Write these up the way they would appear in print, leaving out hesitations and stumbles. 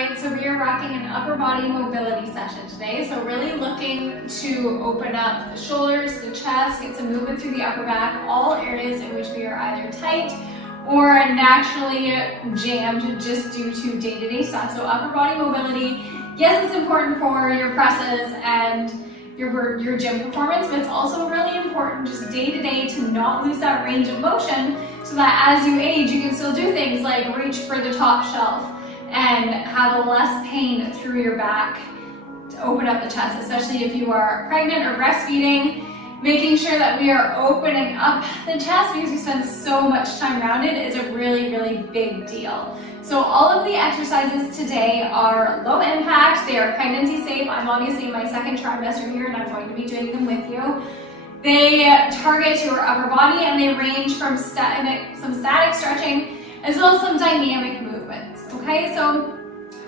right, so we are rocking an upper body mobility session today. So really looking to open up the shoulders, the chest, get some movement through the upper back, all areas in which we are either tight or naturally jammed just due to day-to-day stuff. So upper body mobility, yes, it's important for your presses and your gym performance, but it's also really important just day-to-day to not lose that range of motion so that as you age, you can still do things like reach for the top shelf and have less pain through your back to open up the chest, especially if you are pregnant or breastfeeding. Making sure that we are opening up the chest because we spend so much time around it is a really, really big deal. So all of the exercises today are low impact, they are pregnancy safe. I'm obviously in my second trimester here and I'm going to be doing them with you. They target your upper body and they range from some static stretching as well as some dynamic movements, okay? So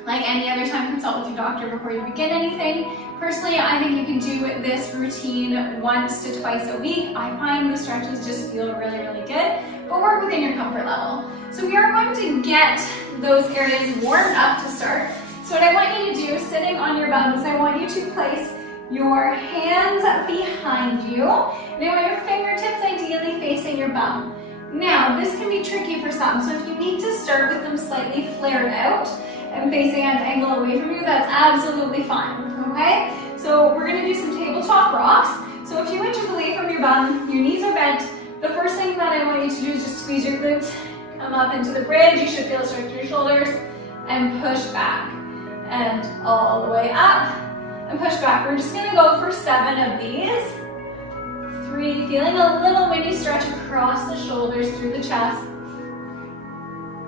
like any other time, consult with your doctor before you begin anything. Personally, I think you can do this routine once to twice a week. I find the stretches just feel really, really good, but work within your comfort level. So we are going to get those areas warmed up to start. So what I want you to do, sitting on your bum, is I want you to place your hands behind you, and I want your fingertips ideally facing your bum. Now, this can be tricky for some, so if you need to start with them slightly flared out and facing at an angle away from you, that's absolutely fine, okay? So we're gonna do some tabletop rocks. So a few inches away from your bum, your knees are bent. The first thing that I want you to do is just squeeze your glutes, come up into the bridge. You should feel a stretch through your shoulders and push back. And all the way up and push back. We're just gonna go for 7 of these. 3, feeling a little mini stretch across the shoulders through the chest.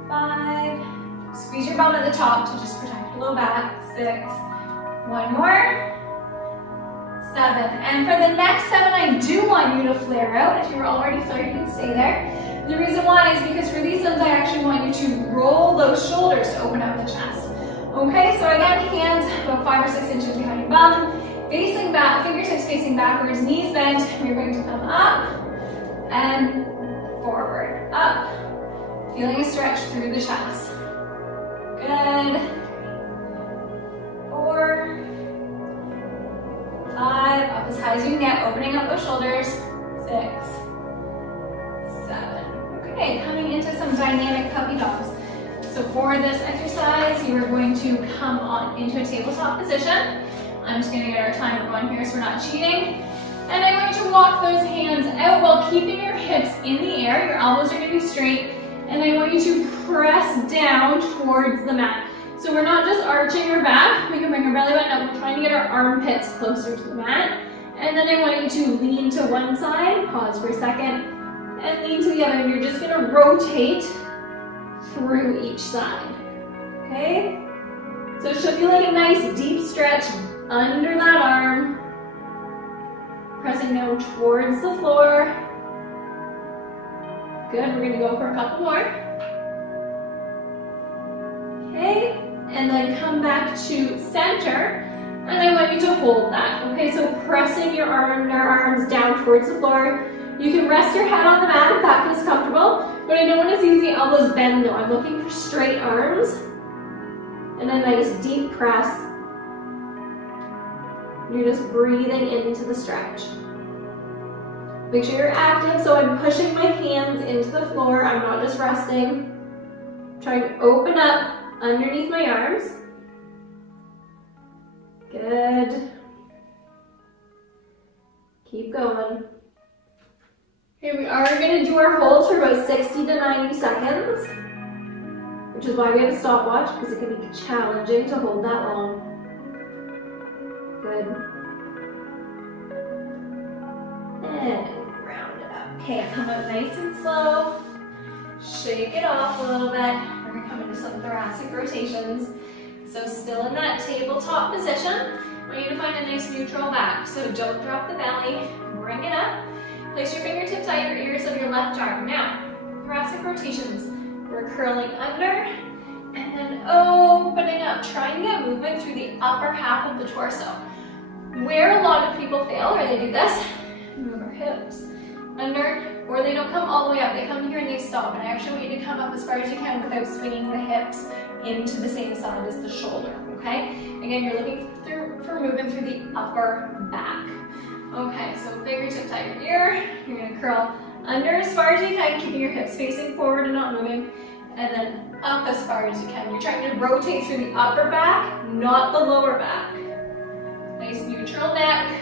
5, squeeze your bum at the top to just protect your low back. 6, 1 more. 7, and for the next 7, I do want you to flare out. If you're already flared, you can stay there. The reason why is because for these ones, I actually want you to roll those shoulders to open up the chest. Okay, so again, hands about 5 or 6 inches behind your bum, facing back, fingertips facing backwards, knees bent. We're going to come up and forward, up, feeling a stretch through the chest. Good. 4, 5, up as high as you can get, opening up those shoulders. 6, 7. Okay, coming into some dynamic puppy dogs. So for this exercise, you are going to come on into a tabletop position. I'm just gonna get our timer going here so we're not cheating. And I'm going to walk those hands out while keeping your hips in the air. Your elbows are gonna be straight. And I want you to press down towards the mat. So we're not just arching our back. We can bring our belly button up. We're trying to get our armpits closer to the mat. And then I want you to lean to one side, pause for a second, and lean to the other. And you're just gonna rotate through each side, okay? So it should feel like a nice deep stretch under that arm. Pressing down towards the floor. Good, we're gonna go for a couple more. Okay, and then come back to center, and I want you to hold that. Okay, so pressing your arms down towards the floor. You can rest your head on the mat if that feels comfortable, but I don't want to see the elbows bend though. I'm looking for straight arms and a nice deep press. You're just breathing into the stretch. Make sure you're active, so I'm pushing my hands into the floor. I'm not just resting. I'm trying to open up underneath my arms. Good. Keep going. Okay, we are going to do our hold for about 60 to 90 seconds, which is why we have a stopwatch, because it can be challenging to hold that long. Good. And round it up. Okay, come up nice and slow. Shake it off a little bit. We're going to come into some thoracic rotations. So still in that tabletop position, I want you to find a nice neutral back. So don't drop the belly, bring it up. Place your fingertips at your ears of your left arm. Now, thoracic rotations. We're curling under and then opening up, trying to get movement through the upper half of the torso. Where a lot of people fail, or they do this, move our hips under, or they don't come all the way up. They come here and they stop. And I actually want you to come up as far as you can without swinging the hips into the same side as the shoulder, okay? Again, you're looking for movement through the upper back. Okay, so fingertip tight here. You're gonna curl under as far as you can, keeping your hips facing forward and not moving, and then up as far as you can. You're trying to rotate through the upper back, not the lower back. Nice neutral neck.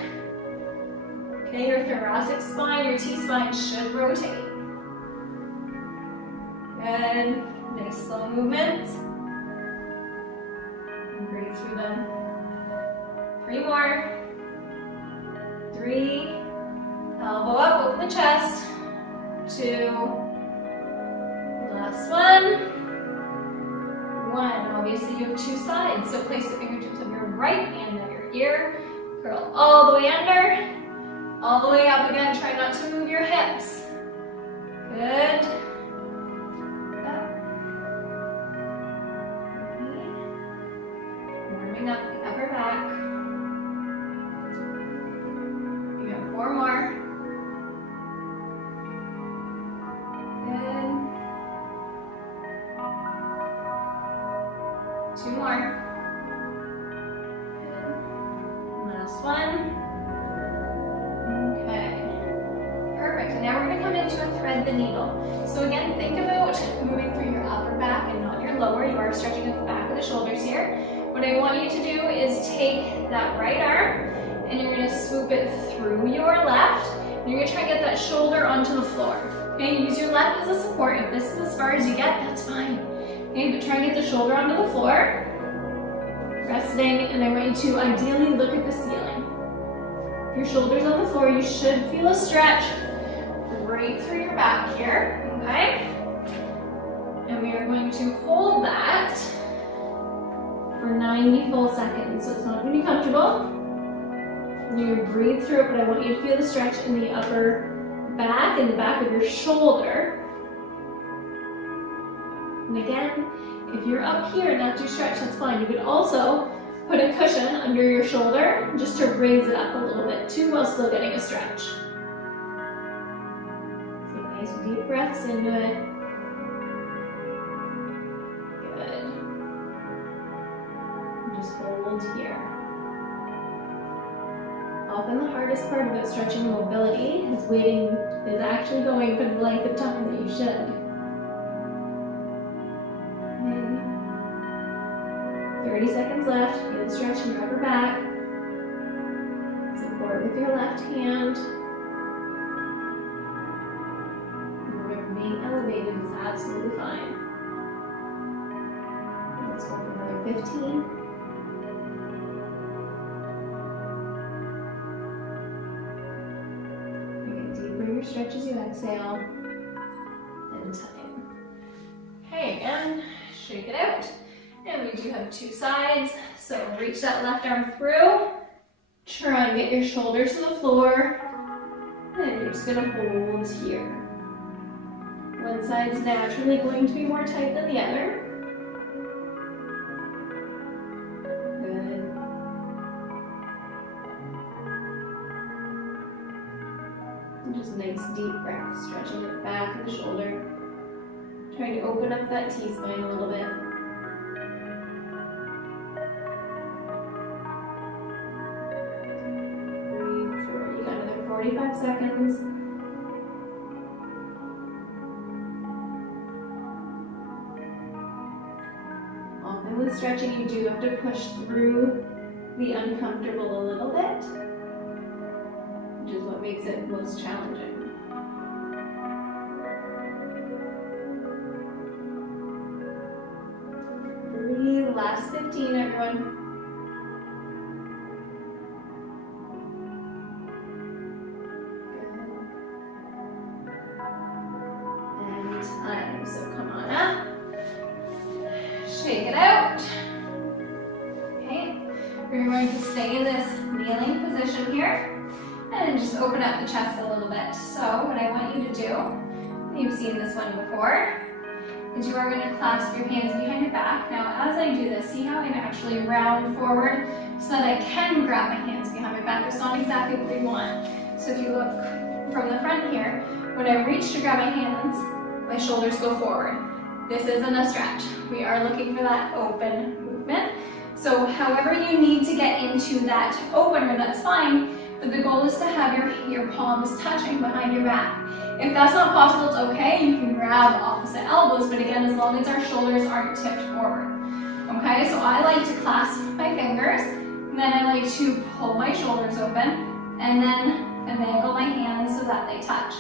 Okay, your thoracic spine, your T-spine should rotate. Good, nice slow movements. And breathe through them. 3 more. 3, elbow up, open the chest. 2, last one. 1, obviously you have 2 sides, so place the fingertips of your right hand on your ear. Curl all the way under, all the way up again. Try not to move your hips. Good. Warming up the upper back. You have 4 more. Good. 2 more. Last one. Okay. Perfect. And now we're going to come into a thread the needle. So again, think about moving through your upper back and not your lower. You are stretching at the back of the shoulders here. What I want you to do is take that right arm and you're going to swoop it through your left. And you're going to try and get that shoulder onto the floor. Okay, use your left as a support. If this is as far as you get, that's fine. Okay, but try and get the shoulder onto the floor. Resting, and I want you to ideally look at the ceiling. If your shoulder's on the floor, you should feel a stretch right through your back here, okay? And we are going to hold that for 90 full seconds. So it's not going to be comfortable. You're going to breathe through it, but I want you to feel the stretch in the upper back and the back of your shoulder. And again, if you're up here and that's your stretch, that's fine. You could also put a cushion under your shoulder just to raise it up a little bit too while still getting a stretch. So nice deep breaths into it. Good. And just hold here. Often the hardest part about stretching mobility is actually going for the length of time that you should. 30 seconds left. Feel the stretch in your upper back. Support with your left hand. Remember, being elevated is absolutely fine. Let's go for another 15. Bring it deeper in your stretch as you exhale. And time. Okay, again, shake it out. And we do have 2 sides, so reach that left arm through. Try and get your shoulders to the floor. And you're just gonna hold here. One side's naturally going to be more tight than the other. Good. And just nice deep breath, stretching the back of the shoulder. Trying to open up that T-spine a little bit. Breathe through. You got another 45 seconds. Often with stretching, you do have to push through the uncomfortable a little bit, which is what makes it most challenging. Last 15, everyone. And time. So come on up. Shake it out. Okay. We're going to stay in this kneeling position here and just open up the chest a little bit. So what I want you to do, you've seen this one before, is you are going to clasp your hands behind your back. Now, as I do this, see how I naturally round forward so that I can grab my hands behind my back. It's not exactly what we want. So if you look from the front here, when I reach to grab my hands, my shoulders go forward. This isn't a stretch. We are looking for that open movement. So however you need to get into that opener, that's fine, but the goal is to have your palms touching behind your back. If that's not possible, it's okay. You can grab opposite elbows, but again, as long as our shoulders aren't tipped forward. Okay, so I like to clasp my fingers, and then I like to pull my shoulders open, and then finagle my hands so that they touch.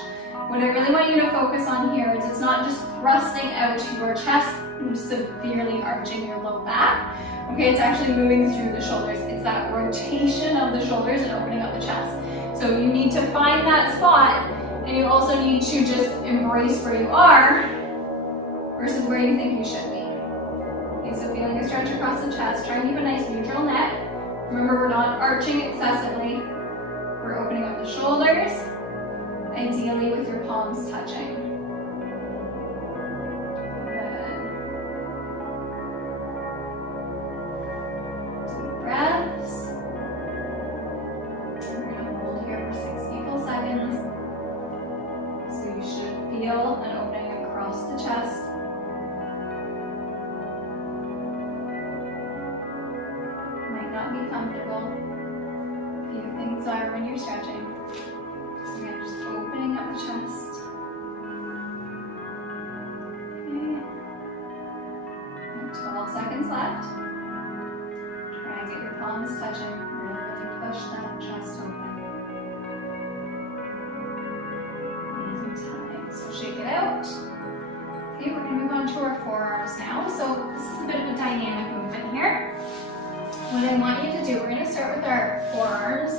What I really want you to focus on here is it's not just thrusting out your chest and severely arching your low back. Okay, it's actually moving through the shoulders. It's that rotation of the shoulders and opening up the chest. So you need to find that spot, and you also need to just embrace where you are versus where you think you should be. Okay, so feeling a stretch across the chest. Try and keep a nice neutral neck. Remember, we're not arching excessively. We're opening up the shoulders, ideally with your palms touching. An opening across the chest. Might not be comfortable. A few things are when you're stretching. So again, just opening up the chest. Okay. 12 seconds left. Try and get your palms touching. Really push that chest open. So shake it out. Okay, we're going to move on to our forearms now. So this is a bit of a dynamic movement here. What I want you to do, we're going to start with our forearms.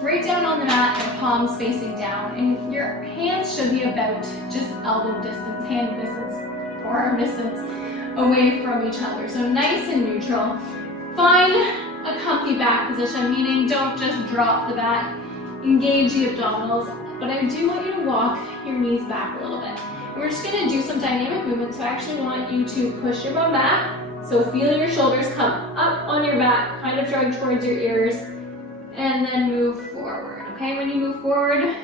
Right down on the mat, the palms facing down. And your hands should be about just elbow distance, hand distance, forearm distance away from each other. So nice and neutral. Find a comfy back position, meaning don't just drop the back. Engage the abdominals. But I do want you to walk your knees back a little bit. And we're just going to do some dynamic movement. So I actually want you to push your bum back. So feel your shoulders come up on your back, kind of drawing towards your ears, and then move forward. Okay, when you move forward,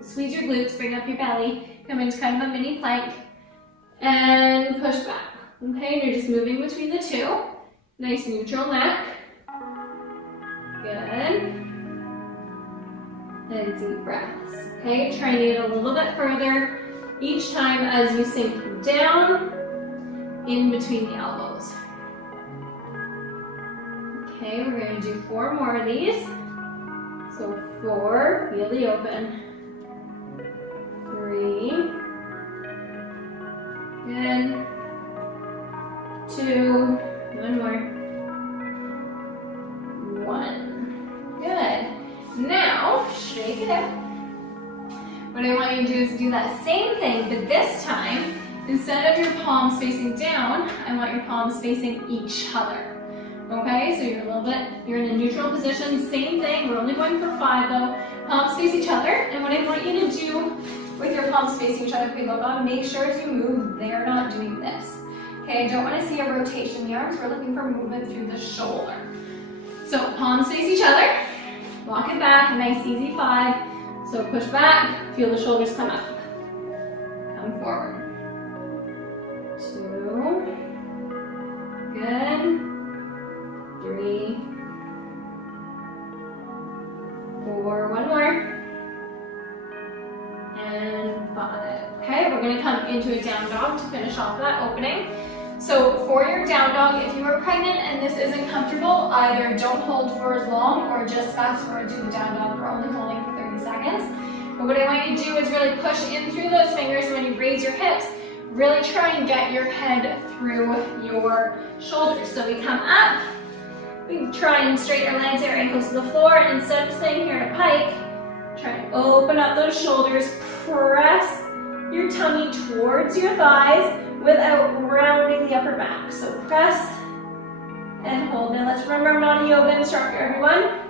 squeeze your glutes, bring up your belly, come into kind of a mini plank, and push back. Okay, and you're just moving between the two. Nice neutral neck. Good. And deep breaths. Okay, try and get a little bit further each time as you sink down in between the elbows. Okay, we're going to do 4 more of these. So 4, feel the open. 3, and 2, 1 more. 1. Good. Now, shake it out. What I want you to do is do that same thing, but this time, instead of your palms facing down, I want your palms facing each other. Okay, so you're in a neutral position, same thing, we're only going for 5 though. Palms face each other, and what I want you to do with your palms facing each other, if we look on, make sure as you move, they're not doing this. Okay, I don't want to see a rotation in the arms, we're looking for movement through the shoulder. So palms face each other. Walk it back, a nice easy 5. So push back, feel the shoulders come up. Come forward. 2. Good. 3. 4. 1 more. And 5. Okay, we're going to come into a down dog to finish off that opening. So for your down dog, if you are pregnant and this isn't comfortable, either don't hold for as long or just fast forward to the down dog. We're only holding for 30 seconds. But what I want you to do is really push in through those fingers. When you raise your hips, really try and get your head through your shoulders. So we come up, we try and straighten our legs, our ankles to the floor, and instead of staying here in a pike, try and open up those shoulders, press your tummy towards your thighs, without rounding the upper back. So press and hold. Now let's remember, I'm not a yoga instructor, everyone.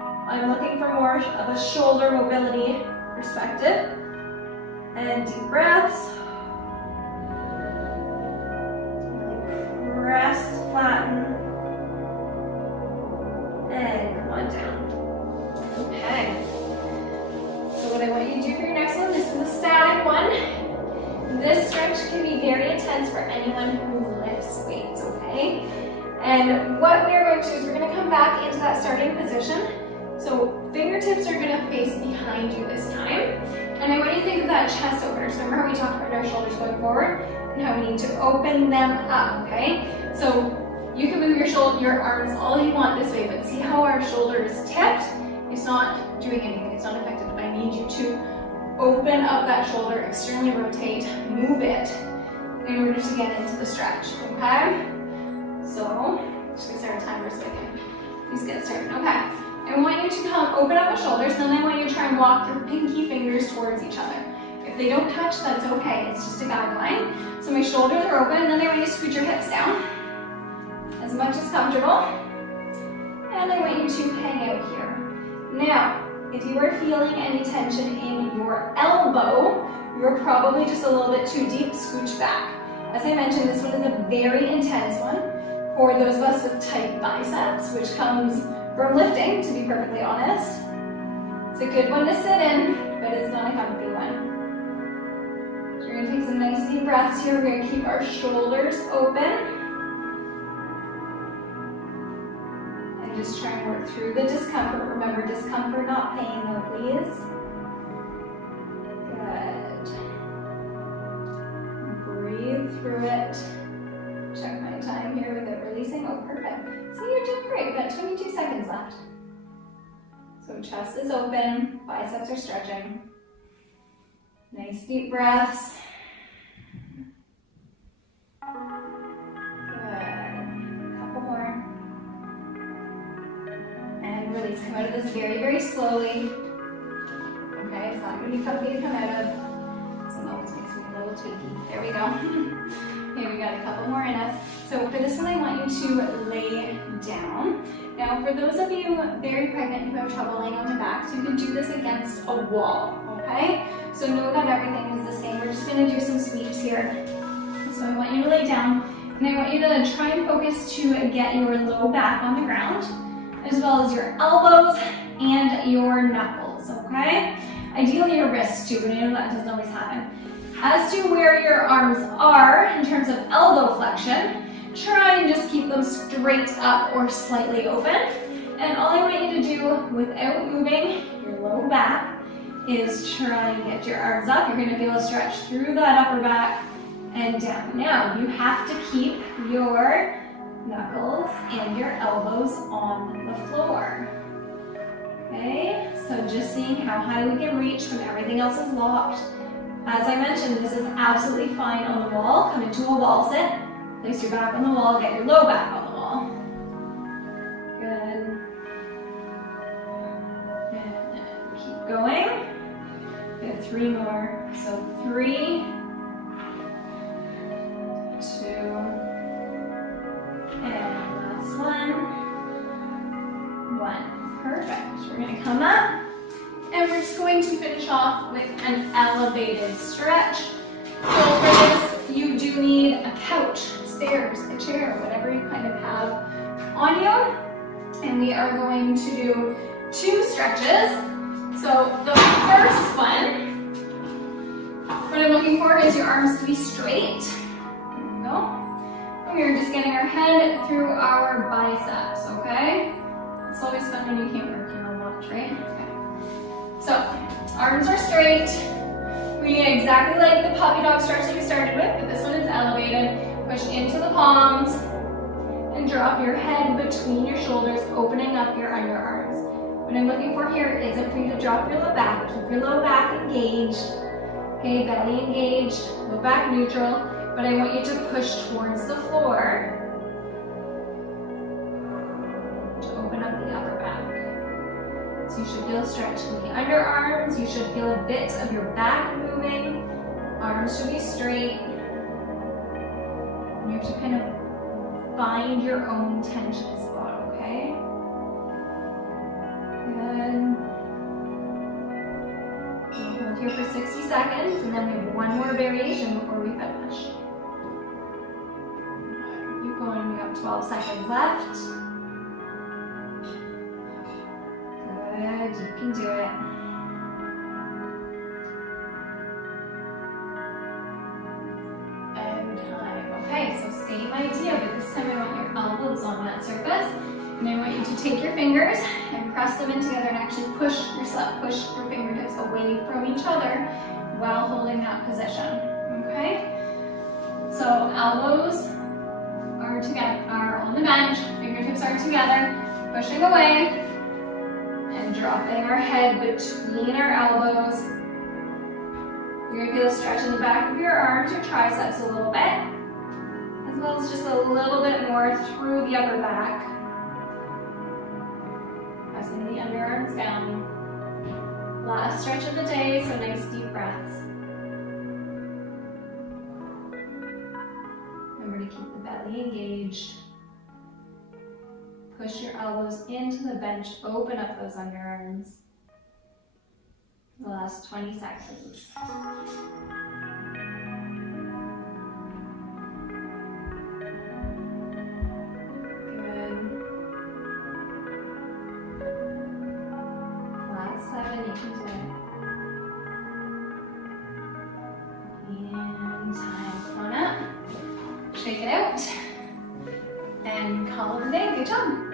I'm looking for more of a shoulder mobility perspective. And deep breaths. Press, flatten, and come on down. Okay. So what I want you to do for your next one, this is the static one. This stretch can be very intense. intense for anyone who lifts weights, okay? And what we're going to do is we're going to come back into that starting position. So fingertips are going to face behind you this time. And I want you to think of that chest opener. So remember how we talked about our shoulders going forward and how we need to open them up, okay? So you can move your arms all you want this way, but see how our shoulder is tipped? It's not doing anything, it's not effective. I need you to open up that shoulder, externally rotate, move it in order to get into the stretch, okay? So, just gonna start a timer so I can please get started, okay? I want you to come open up the shoulders, then I want you to try and walk your pinky fingers towards each other. If they don't touch, that's okay, it's just a guideline. So my shoulders are open, then I want you to scoot your hips down as much as comfortable. And I want you to hang out here. Now, if you are feeling any tension in your elbow, you're probably just a little bit too deep, scooch back. As I mentioned, this one is a very intense one for those of us with tight biceps, which comes from lifting, to be perfectly honest. It's a good one to sit in, but it's not a comfy one. So we're gonna take some nice deep breaths here. We're gonna keep our shoulders open. Just try and work through the discomfort. Remember, discomfort, not pain, though, please. Good. Breathe through it. Check my time here without releasing. Oh, perfect. So you're doing great. We've got 22 seconds left. So chest is open, biceps are stretching. Nice deep breaths. Release. Come out of this very, very slowly. Okay, it's not going to be comfy to come out of. So it always makes me a little tweaky. There we go. Okay, we got a couple more in us. So for this one, I want you to lay down. Now, for those of you very pregnant who have trouble laying on the backs, you can do this against a wall. Okay, so know that everything is the same. We're just going to do some sweeps here. So I want you to lay down, and I want you to try and focus to get your low back on the ground, as well as your elbows and your knuckles, okay? Ideally your wrists too, but I know that doesn't always happen. As to where your arms are in terms of elbow flexion, try and just keep them straight up or slightly open. And all I want you to do without moving your low back is try and get your arms up. You're gonna feel a stretch through that upper back and down. Now, you have to keep your knuckles and your elbows on the floor. Okay, so just seeing how high we can reach when everything else is locked. As I mentioned, this is absolutely fine on the wall. Come into a wall sit, place your back on the wall, get your low back on the wall. Good. And keep going. Good, 3 more. So 3, 2, and last one. Perfect. We're going to come up, and we're just going to finish off with an elevated stretch. So for this, you do need a couch, stairs, a chair, whatever you kind of have on you. And we are going to do 2 stretches. So the first one, what I'm looking for is your arms to be straight. There we go. And we're just getting our head through our biceps, okay? It's always fun when you can't work your own watch, right? Okay. So, arms are straight. We get exactly like the puppy dog stretch that we started with, but this one is elevated. Push into the palms and drop your head between your shoulders, opening up your underarms. What I'm looking for here isn't for you to drop your low back. Keep your low back engaged. Okay, belly engaged, low back neutral, but I want you to push towards the floor to open up the upper back. So you should feel a stretch in the underarms. You should feel a bit of your back moving. Arms should be straight. You have to kind of find your own tension spot, okay? Good. We'll hold here for 60 seconds, and then we have one more variation before we finish. Keep going, we have 12 seconds left. Good, you can do it. And time. to take your fingers and press them in together and actually push your fingertips away from each other while holding that position, okay? So elbows are together, are on the bench, fingertips are together, pushing away, and dropping our head between our elbows. You're gonna feel a stretch in the back of your arms, your triceps a little bit, as well as just a little bit more through the upper back. Pressing the underarms down. Last stretch of the day, so nice deep breaths. Remember to keep the belly engaged. Push your elbows into the bench, open up those underarms. The last 20 seconds. Good. Last 7, you can do it. And time, come on up. Shake it out. And call it a day. Good job.